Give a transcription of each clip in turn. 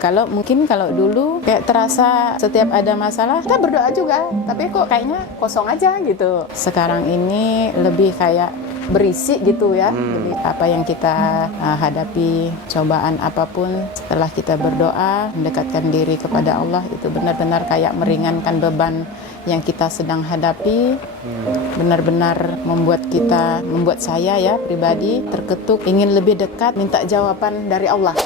Kalau dulu kayak terasa setiap ada masalah kita berdoa juga, tapi kok kayaknya kosong aja gitu. Sekarang ini lebih kayak berisi gitu ya. Jadi apa yang kita hadapi, cobaan apapun, setelah kita berdoa, mendekatkan diri kepada Allah, itu benar-benar kayak meringankan beban yang kita sedang hadapi. Benar-benar membuat saya ya pribadi terketuk, ingin lebih dekat, minta jawaban dari Allah.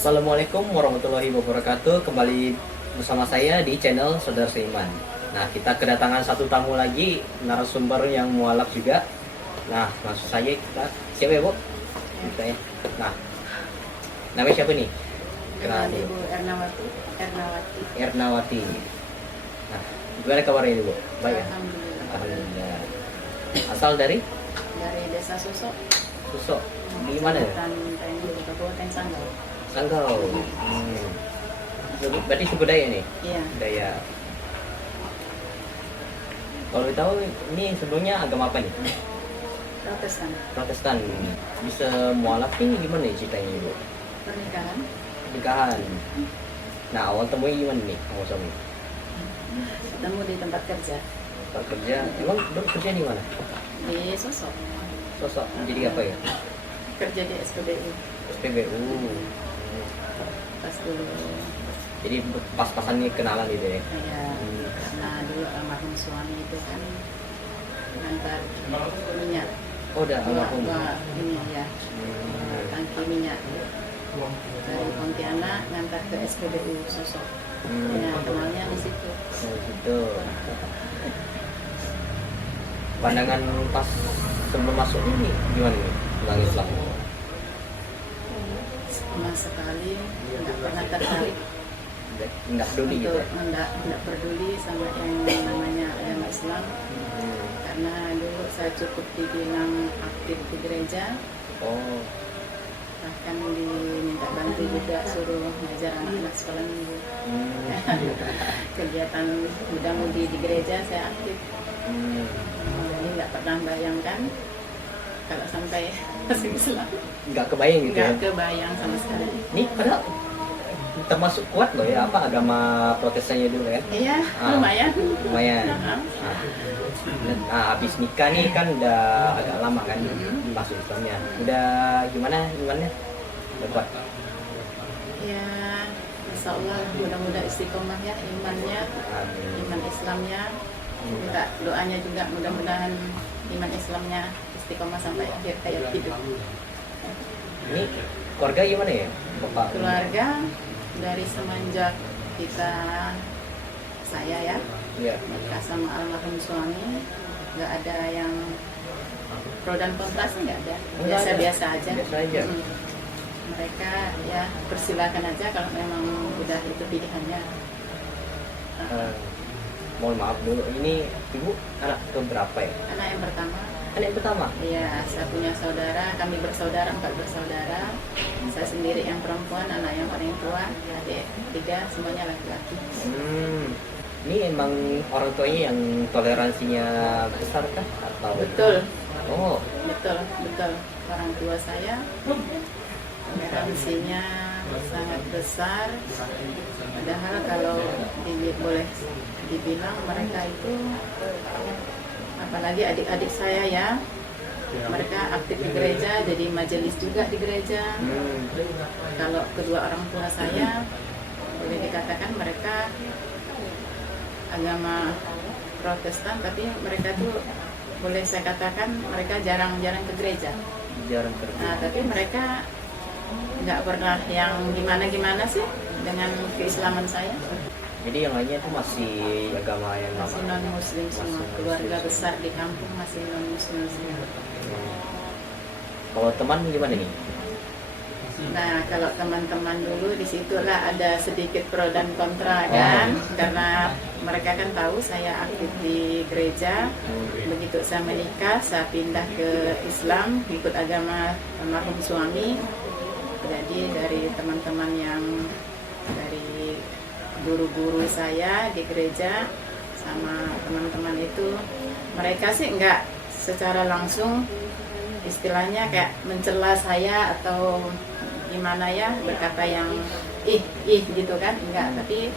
Assalamualaikum warahmatullahi wabarakatuh. Kembali bersama saya di channel Saudara Seiman. Nah, kita kedatangan satu tamu lagi, narasumber yang mualaf juga. Nah, langsung saja kita, siapa ya Bu? Kita ya. Nah, namanya siapa nih? Kenal Ibu Ernawati. Nah, gimana kabarnya ini Bu? Baik ya? Alhamdulillah. Alhamdulillah. Asal dari Desa Susok. Susok. Di mana ya? Kabupaten Sanggau. Sanggau. Berarti suku Dayak nih? Iya. Dayak. Kalau tahu ini sebelumnya agama apa nih? Protestan. Protestan. Bisa mualaf nih gimana nih ceritanya Ibu? Pernikahan. Nah, awal temunya gimana nih awal suami? Ketemu di tempat kerja. Tempat kerja. Emang dulu kerja di mana? Di Sosok. Sosok jadi apa ya? Kerja di SPBU. SPBU. Pas dulu. Jadi pas-pasan nih kenalan gitu ya? Ya, karena dulu almarhum suami itu kan ngantar minyak. Oh, udah almarhum. Ini ya, tangki minyak dari Pontianak ngantar ke SPBU Sosok. Ya, kenalnya di situ. Oh, gitu. Pandangan pas sebelum masuk ini gimana nih tentang Islam? Sama sekali nggak pernah tertarik Nggak peduli gitu untuk ya? nggak peduli sama yang namanya agama Islam, karena dulu saya cukup dibilang aktif di gereja, Oh, bahkan diminta bantu juga suruh ngajar anak-anak sekolah minggu. Kegiatan muda-mudi di gereja saya aktif. Jadi nggak pernah bayangkan kalau sampai masuk Islam. nggak kebayang gitu ya? Nggak kebayang sama sekali. Ini padahal termasuk kuat loh ya, apa agama Protestannya dulu ya? Iya, Ah. lumayan. Lumayan. Nah, habis nikah nih kan udah agak lama kan masuk Islamnya. Udah gimana? Udah kuat. Ya, insya Allah mudah-mudahan istiqomah ya imannya, iman Islamnya. Minta doanya juga mudah-mudahan iman Islamnya istiqomah sampai akhir hayat hidup. Ini keluarga gimana ya, Bapak? Keluarga dari semenjak saya ya Iya. nikah sama almarhum suami, nggak ada yang pro dan kontra sih, nggak ada. Biasa-biasa aja. Biasa aja. Mereka ya persilakan aja kalau memang udah itu pilihannya. Mohon maaf dulu, ini Ibu anak keberapa ya? Anak yang pertama. Anak yang pertama? Iya, saya punya saudara, kami bersaudara, 4 bersaudara. Saya sendiri yang perempuan, anak yang paling tua, adik 3, semuanya laki-laki. Ini emang orang tuanya yang toleransinya besar kah? Atau? Betul, Oh, betul. Orang tua saya toleransinya sangat besar. Padahal kalau boleh dibilang mereka itu, apalagi adik-adik saya ya, mereka aktif di gereja, jadi majelis juga di gereja. Kalau kedua orang tua saya, boleh dikatakan mereka agama Protestan, tapi mereka tuh boleh saya katakan mereka jarang-jarang ke gereja. jarang kerja. Nah, tapi mereka nggak pernah yang gimana-gimana sih dengan keislaman saya. Jadi yang lainnya tuh masih agama yang lama. Masih non-muslim semua, keluarga besar di kampung masih non-muslim semua. Kalau teman gimana nih? Nah, kalau teman-teman dulu disitulah ada sedikit pro dan kontra kan, karena mereka kan tahu saya aktif di gereja. Begitu saya menikah, saya pindah ke Islam, ikut agama almarhum suami. Jadi dari teman-teman yang dari guru-guru saya di gereja sama teman-teman itu mereka sih nggak secara langsung istilahnya kayak mencela saya atau gimana ya, berkata yang ih gitu kan, enggak, tapi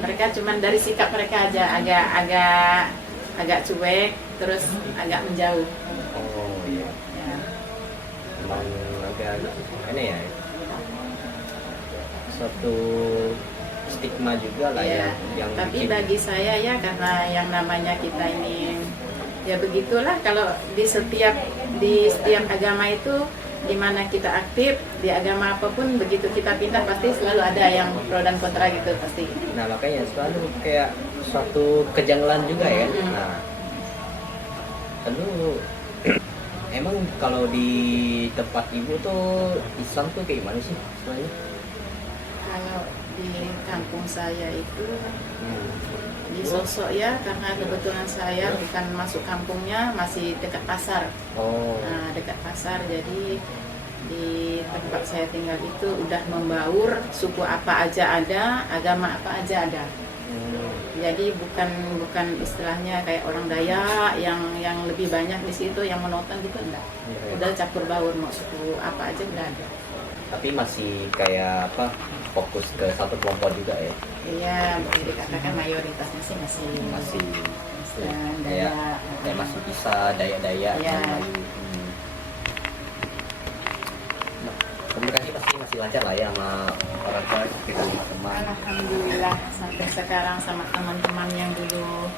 mereka cuman dari sikap mereka aja agak cuek, terus agak menjauh. Oh iya. Ya. Emang agak ini ya, suatu stigma juga lah Iya. yang Tapi bikin. bagi saya ya, karena yang namanya kita ini ya begitulah, kalau di setiap agama itu, di mana kita aktif di agama apapun, begitu kita pindah pasti selalu ada yang pro dan kontra gitu pasti. Nah makanya selalu kayak suatu kejanggalan juga ya. Nah lalu emang kalau di tempat ibu tuh Islam tuh kayak gimana sih sebenarnya? Kalau di kampung saya itu Hmm. di Sosok ya, karena kebetulan saya bukan masuk kampungnya, masih dekat pasar. Oh. Nah, dekat pasar, jadi di tempat saya tinggal itu udah membaur, suku apa aja ada, agama apa aja ada. Hmm. Jadi bukan istilahnya kayak orang Dayak yang lebih banyak di situ, yang monoton gitu, enggak. Iya. Udah campur baur, mau suku apa aja udah ada. Tapi masih kayak apa, fokus ke satu kelompok juga ya? Iya, boleh dikatakan mayoritasnya sih masih Kristen, kayak Dayak. masih bisa Dayak-Dayak Iya. Melayu. Nah, komunikasi pasti masih lancar lah ya sama orang tua, kita sama teman. Alhamdulillah sampai sekarang sama teman-teman yang dulu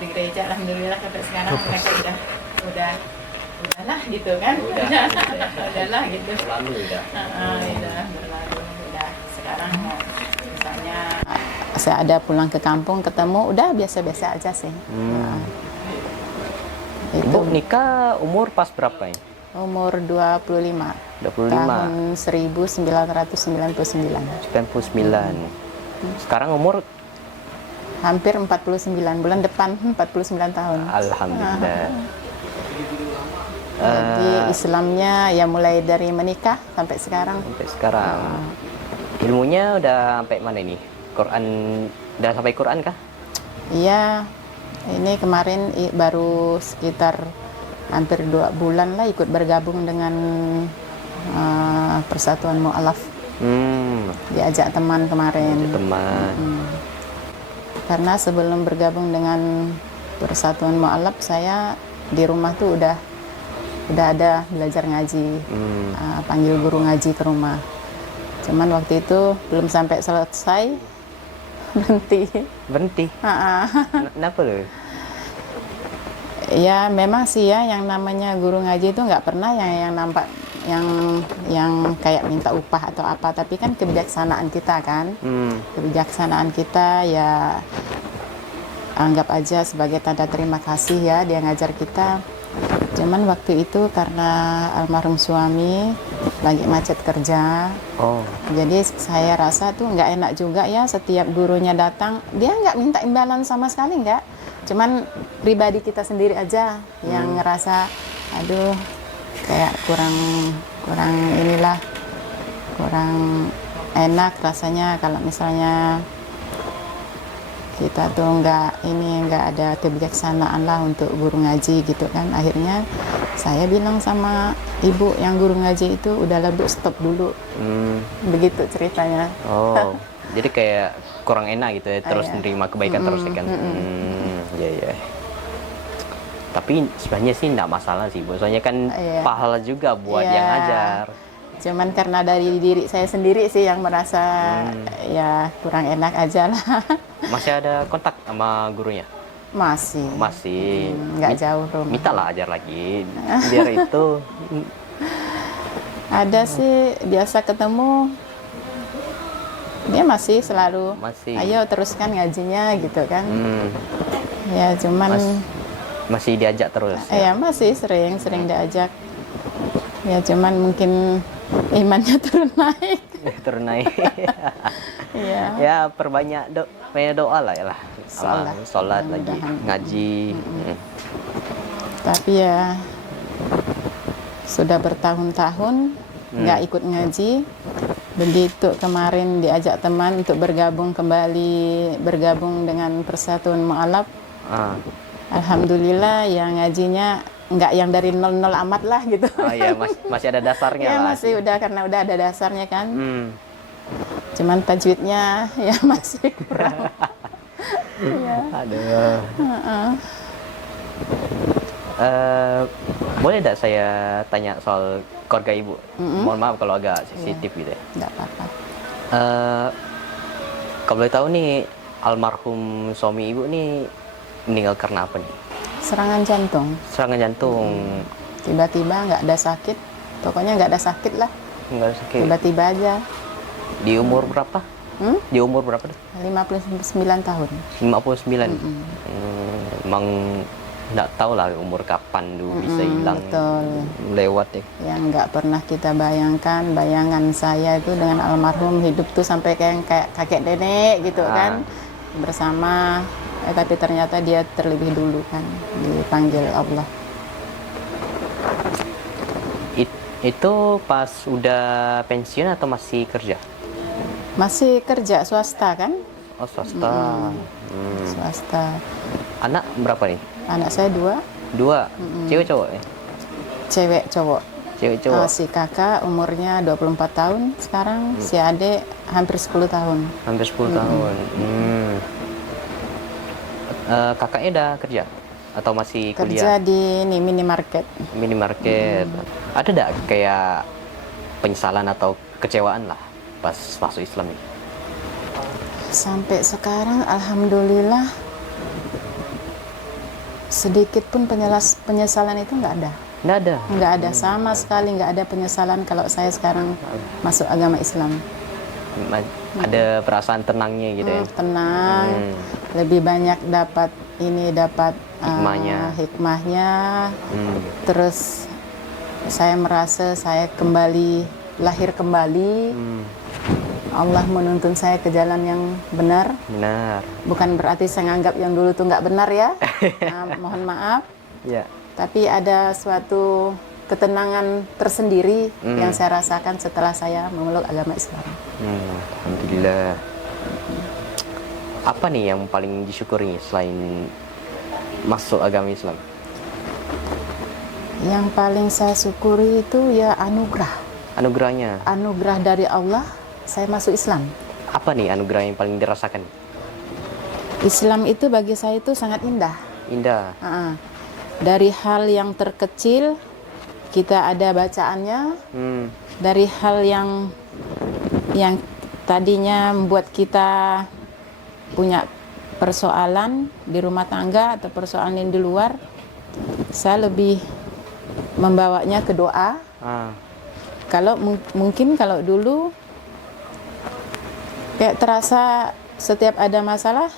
di gereja, alhamdulillah sampai sekarang mereka udahlah gitu kan. Udahlah gitu. Selalu udah. Udah berlalu, udah sekarang misalnya saya ada pulang ke kampung ketemu, udah biasa-biasa aja sih. Nah, itu Ibu nikah umur pas berapa ya? umur 25 25. tahun 1999, 99. Sekarang umur hampir 49, bulan depan 49 tahun. alhamdulillah. Jadi Islamnya ya mulai dari menikah sampai sekarang. Sampai sekarang. Ilmunya udah sampai mana ini? Quran, udah sampai Quran kah? Iya, ini kemarin baru sekitar hampir 2 bulan lah ikut bergabung dengan Persatuan Mu'alaf. Diajak teman kemarin. Teman. Karena sebelum bergabung dengan Persatuan Mu'alaf, saya di rumah tuh udah ada belajar ngaji, panggil guru ngaji ke rumah. Cuman waktu itu belum sampai selesai, berhenti. Kenapa loh? Ya memang sih ya, yang namanya guru ngaji itu nggak pernah yang nampak yang kayak minta upah atau apa, tapi kan kebijaksanaan kita kan, kebijaksanaan kita ya anggap aja sebagai tanda terima kasih ya, dia ngajar kita. Cuman waktu itu karena almarhum suami lagi macet kerja, jadi saya rasa tuh nggak enak juga ya, setiap gurunya datang dia nggak minta imbalan sama sekali, nggak. Cuman pribadi kita sendiri aja yang ngerasa aduh kayak kurang enak rasanya kalau misalnya kita tuh nggak ada kebijaksanaan lah untuk guru ngaji gitu kan. Akhirnya saya bilang sama ibu yang guru ngaji itu, udahlah Bu, stop dulu. Begitu ceritanya. Jadi kayak kurang enak gitu ya, terus nerima kebaikan terus ya kan. Iya. Tapi sebenarnya sih nggak masalah sih Bu, soalnya kan pahala juga buat yang ngajar. Cuman karena dari diri saya sendiri sih yang merasa ya kurang enak aja lah. Masih ada kontak sama gurunya? Masih. Nggak jauh rumah. Minta lah ajar lagi, biar itu. Ada sih, biasa ketemu. Dia masih selalu, ayo teruskan ngajinya gitu kan. Ya cuman masih diajak terus ya? Masih sering diajak. Ya cuman mungkin imannya turun naik. Iya. Ya perbanyak doa lah ya lah. Sholat lagi, ngaji. Tapi ya sudah bertahun-tahun nggak ikut ngaji. Begitu kemarin diajak teman untuk bergabung dengan Persatuan Mu'alaf. Alhamdulillah yang ngajinya nggak yang dari nol-nol amat lah gitu. Oh iya, masih ada dasarnya Ya lah. masih udah, karena udah ada dasarnya kan. Hmm. Cuman tajwidnya ya masih kurang. Ya. Aduh. Boleh tidak saya tanya soal keluarga ibu? Mohon maaf kalau agak sensitif gitu ya. Nggak apa-apa. Kalau boleh tahu nih, almarhum suami ibu nih meninggal karena apa nih? Serangan jantung. Serangan jantung. Tiba-tiba nggak ada sakit. Pokoknya nggak ada sakit lah. Nggak sakit. Tiba-tiba aja. Di umur berapa? Di umur berapa tuh? 59 tahun. 59. Emang nggak tahu lah umur kapan dulu bisa hilang. Betul. Lewat ya. Yang nggak pernah kita bayangkan, bayangan saya itu dengan almarhum hidup tuh sampai kayak kakek nenek gitu kan, bersama. Tapi ternyata dia terlebih dulu kan, dipanggil Allah. Itu pas udah pensiun atau masih kerja? Masih kerja swasta kan? Oh, swasta. Swasta. Anak berapa nih? Anak saya 2. 2. Cewek cowok ya? Cewek cowok. Cewek cowok. Si kakak umurnya 24 tahun sekarang, si adik hampir 10 tahun. Hampir 10 tahun. Kakaknya udah kerja atau masih Kerja kuliah? di minimarket. Minimarket. Ada nggak kayak penyesalan atau kecewaan lah pas masuk Islam ini? Sampai sekarang alhamdulillah sedikit pun penyesalan itu nggak ada. Nggak ada. Nggak ada sama sekali, nggak ada penyesalan kalau saya sekarang masuk agama Islam. Ada perasaan tenangnya gitu ya? Tenang, lebih banyak dapat hikmahnya. Terus saya merasa saya lahir kembali. Allah menuntun saya ke jalan yang benar. Benar. Bukan berarti saya nganggap yang dulu tuh nggak benar ya. Mohon maaf. Ya. Tapi ada suatu ketenangan tersendiri yang saya rasakan setelah saya memeluk agama Islam. Alhamdulillah. Apa nih yang paling disyukuri selain masuk agama Islam? Yang paling saya syukuri itu ya anugerah. Anugerahnya? Anugerah dari Allah, saya masuk Islam. Apa nih anugerah yang paling dirasakan? Islam itu bagi saya itu sangat indah. Indah. Dari hal yang terkecil, kita ada bacaannya. Dari hal yang tadinya membuat kita punya persoalan di rumah tangga atau persoalan yang di luar, saya lebih membawanya ke doa. Kalau mungkin kalau dulu kayak terasa setiap ada masalah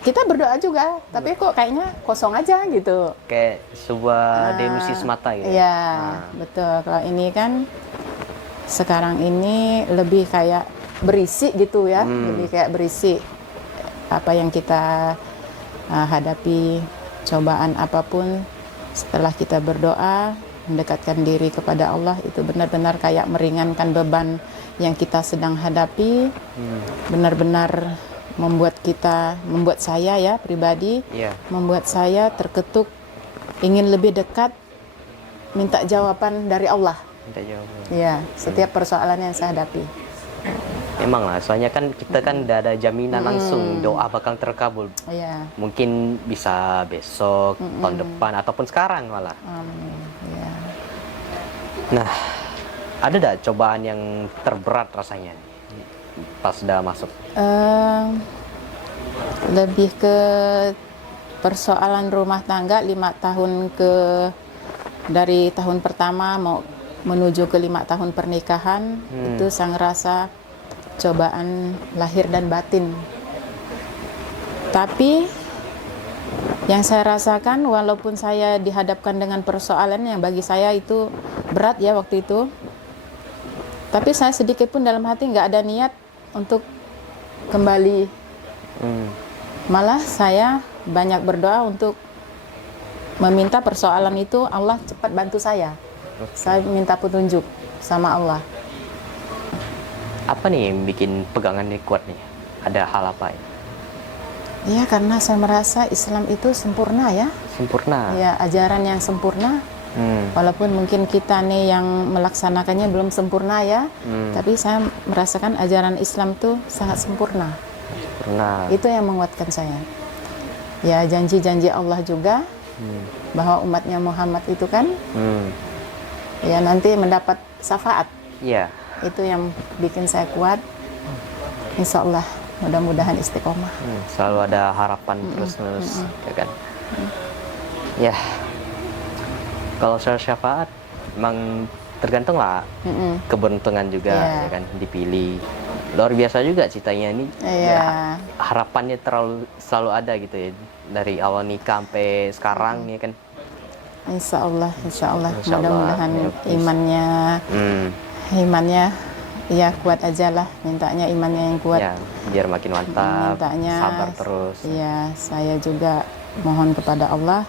kita berdoa juga, tapi kok kayaknya kosong aja gitu. Kayak sebuah delusi semata gitu. Iya, betul. Kalau ini kan sekarang ini lebih kayak berisi gitu ya, lebih kayak berisi apa yang kita hadapi, cobaan apapun, setelah kita berdoa, mendekatkan diri kepada Allah, itu benar-benar kayak meringankan beban yang kita sedang hadapi, benar-benar membuat saya ya pribadi, membuat saya terketuk, ingin lebih dekat, minta jawaban dari Allah. Minta jawaban. Ya, setiap persoalan yang saya hadapi. Emang lah, soalnya kan kita kan udah ada jaminan langsung doa bakal terkabul. Iya. Mungkin bisa besok, tahun depan, ataupun sekarang malah. Ya. Nah, ada nggak cobaan yang terberat rasanya pas udah masuk? Lebih ke persoalan rumah tangga 5 tahun dari tahun pertama mau menuju ke 5 tahun pernikahan, itu saya ngerasa cobaan lahir dan batin. Tapi yang saya rasakan, walaupun saya dihadapkan dengan persoalan yang bagi saya itu berat ya waktu itu, tapi saya sedikit pun dalam hati nggak ada niat untuk kembali. Malah saya banyak berdoa untuk meminta persoalan itu Allah cepat bantu saya. Saya minta petunjuk sama Allah. Apa nih yang bikin pegangannya kuat nih? Ada hal apa ya? Iya, karena saya merasa Islam itu sempurna ya. Sempurna. Ya, ajaran yang sempurna. Walaupun mungkin kita nih yang melaksanakannya belum sempurna ya, tapi saya merasakan ajaran Islam tuh sangat sempurna. Sempurna. Itu yang menguatkan saya. Ya, janji-janji Allah juga bahwa umatnya Muhammad itu kan ya nanti mendapat syafaat. Iya. Itu yang bikin saya kuat. Insya Allah mudah-mudahan istiqomah. Selalu ada harapan terus-menerus, ya kan? Ya, kalau soal syafaat, emang tergantung lah keberuntungan juga, Iya. ya kan? Dipilih. Luar biasa juga ceritanya ini. Iya. Ya, harapannya selalu ada gitu ya, dari awal nikah sampai sekarang, ya kan? Insya Allah. Insya Allah. Mudah-mudahan Ya, imannya ya kuat aja lah, mintanya imannya yang kuat. Ya, biar makin mantap, Mintanya sabar terus. Iya, saya juga mohon kepada Allah,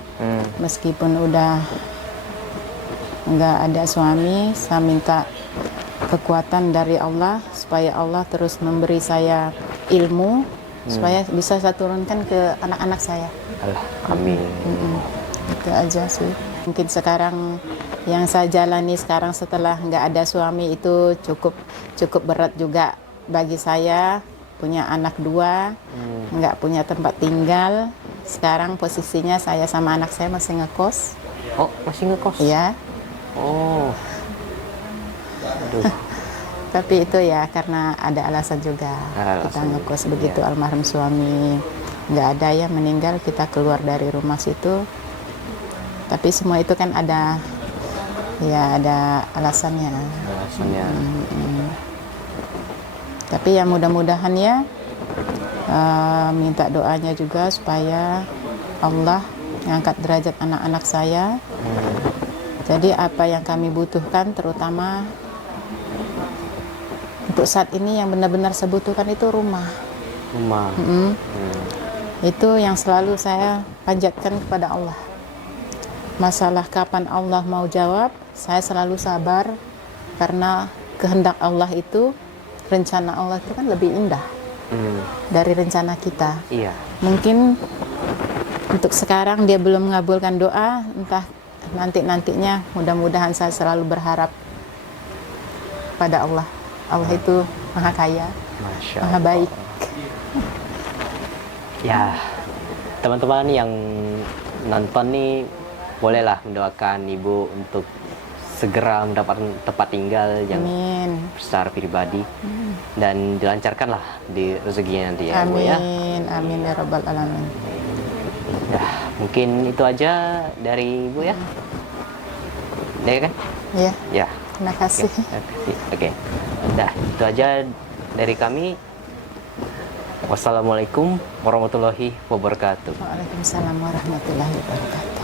meskipun udah nggak ada suami, saya minta kekuatan dari Allah supaya Allah terus memberi saya ilmu supaya bisa saya turunkan ke anak-anak saya. Allah, amin. Itu aja sih. Mungkin sekarang yang saya jalani sekarang setelah nggak ada suami itu cukup berat juga bagi saya. Punya anak 2, nggak punya tempat tinggal. Sekarang posisinya saya sama anak saya masih ngekos. Oh, masih ngekos? Iya. Oh. Aduh. Tapi itu ya karena ada alasan juga. Kita ngekos begitu almarhum suami nggak ada ya meninggal, kita keluar dari rumah situ. Tapi semua itu kan ada alasannya. Tapi ya mudah-mudahan ya minta doanya juga supaya Allah mengangkat derajat anak-anak saya. Jadi apa yang kami butuhkan terutama untuk saat ini yang benar-benar saya butuhkan itu rumah. Itu yang selalu saya panjatkan kepada Allah. Masalah kapan Allah mau jawab, saya selalu sabar karena kehendak Allah itu, rencana Allah itu kan lebih indah dari rencana kita. Iya. Mungkin untuk sekarang dia belum mengabulkan doa, entah nantinya mudah-mudahan saya selalu berharap pada Allah. Allah itu maha kaya, maha baik. Ya, teman-teman yang nonton nih bolehlah mendoakan ibu untuk segera mendapatkan tempat tinggal yang secara pribadi dan dilancarkanlah di rezekinya nanti ya. Bu, ya. Amin ya rabbal alamin. Ya, mungkin itu aja dari ibu ya. Ya kan? Iya. Ya. Terima kasih. Oke. Udah, itu aja dari kami. Wassalamualaikum warahmatullahi wabarakatuh. Waalaikumsalam warahmatullahi wabarakatuh.